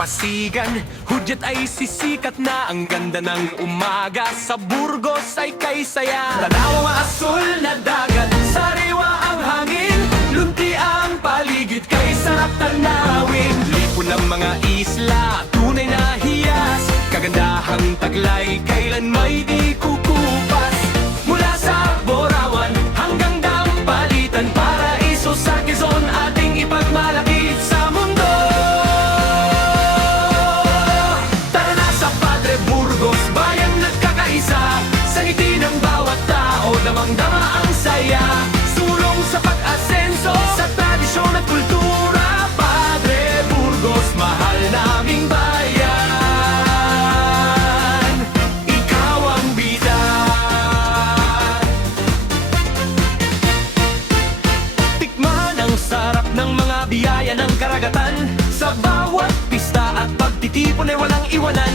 Dalampasigan, hudyat ay sisikat na. Ang ganda ng umaga sa Burgos ay kay saya. Tanaw ang asul na dagat, sariwa ang hangin, lunti ang paligid, kay sarap tanawin. Lipo ng mga isla, tunay na hiyas, kagandahang taglay, kailan may di kukupas. Mula sa Borawan hanggang Dampalitan, paraiso sa Quezon, ating ipagmalakit sa mundo. Tara na sa Padre Burgos, bayan nagkakaisa, sa ngiti ng bawat tao, damang-dama ang saya. Sulong sa pag-asenso, sa tradisyon at kultura, Padre Burgos, mahal naming bayan. Ikaw ang bida. Tikman ang sarap ng mga biyaya ng karagatan, sa bawat pista at pagtitipon ay walang iwanan.